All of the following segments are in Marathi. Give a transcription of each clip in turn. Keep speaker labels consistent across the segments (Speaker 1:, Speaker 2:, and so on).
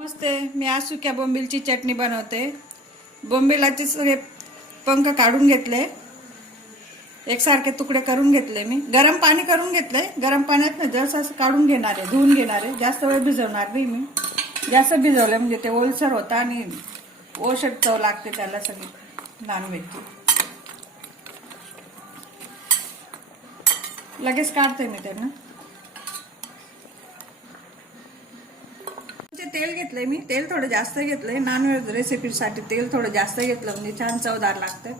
Speaker 1: नमस्ते मी आज सुक्या बोंबीलची चटणी बनवते. बोंबिलाचे सगळे पंख काढून घेतले. एकसारखे तुकडे करून घेतले मी. गरम पाणी करून घेतले गरम पाण्यात ना जसं असं काढून घेणार आहे धुवून घेणार आहे. जास्त वेळ भिजवणार नाही मी. जास्त भिजवलं म्हणजे ते ओलसर होतं आणि ओषध चव लागते त्याला सगळी नॉनव्हेजची लगेच काढते मी त्यांना. ते तेल घेतलंय मी. तेल थोडं जास्त घेतलंय. नॉनव्हेज रेसिपीसाठी तेल थोडं जास्त घेतलं. म्हणजे छान चवदार लागतं.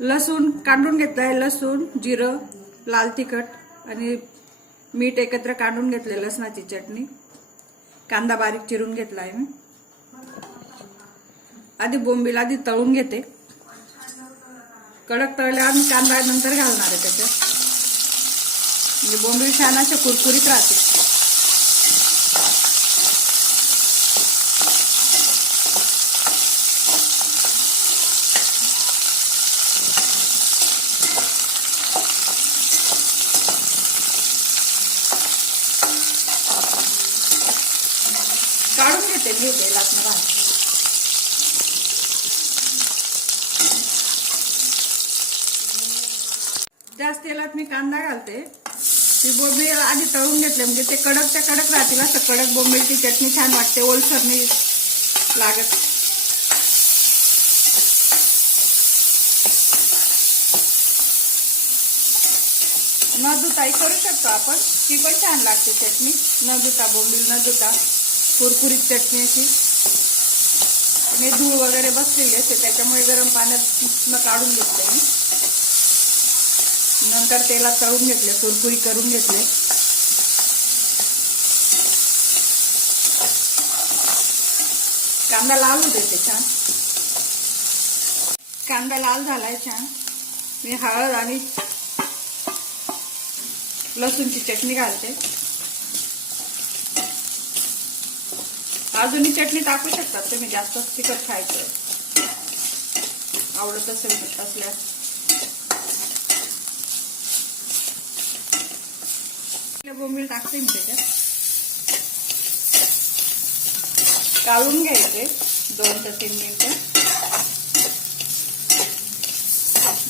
Speaker 1: लसूण काढून घेतलंय. लसूण जिरं लाल तिखट आणि मीठ एकत्र काढून घेतलंय. लसणाची चटणी. कांदा बारीक चिरून घेतलाय मी. आधी बोंबीला आधी तळून घेते. कडक तळल्यावर कांदा नंतर घालणार आहे त्याच्यात. म्हणजे बोंबील छान अशा कुरकुरीत राहते. काढून घेते मी तेलात बाहेर जास्त तेलात मी कांदा घालते. ती बोंबी आधी तळून घेतले म्हणजे ते कडक त्या कडक राहतील असं कडक बोंबीची चटणी छान वाटते ओलसरणी लागत. न दुताई करू शकतो आपण? ती पण छान लागते चटणी. न दुता बोंबील न दुता कुरकुरीत चटणी अशी. आणि धूळ वगैरे बसलेली असते त्याच्यामुळे गरम पाण्यात काढून घेतलं मी. नंतर तेलात तळून घेतले कुरकुरी करून घेतले. कांदा लाल होते देते छान. कांदा लाल झालाय छान. मी हळद आणि लसूणची चटणी घालते. अजूनही चटणी टाकू शकतात तुम्ही जास्त तिखट खायचं. आवडत असेल असल्यास बोंबील टाकते मी त्याच्यात. काढून घ्यायचे दोन ते तीन मिनिटं.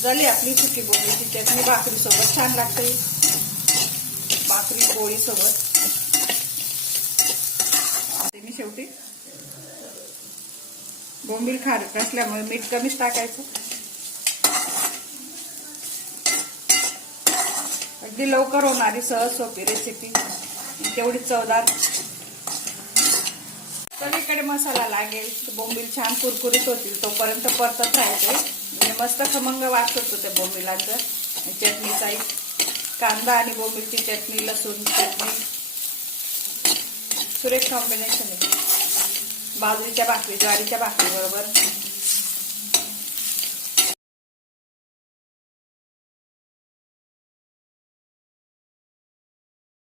Speaker 1: झाली आपली सुकी बोंबीची चटणी भाकरीसोबत छान लागते. भाकरी पोळी सोबत मी शेवटी बोंबील खारट असल्यामुळे मीठ कमीच टाकायचं. अगदी लवकर होणारी सहज सोपी रेसिपी तेवढी चवदार. सगळीकडे मसाला लागेल. बोंबील छान कुरकुरीत होतील तोपर्यंत परतत राहायचे म्हणजे मस्त खमंग वास होतो त्या बोंबिलांचं. चटणीचाही. कांदा आणि बोंबीलची चटणी लसूण चटणी. सुरेख कॉम्बिनेशन आहे. बाजरीच्या भाकरी ज्वारीच्या भाकरीबरोबर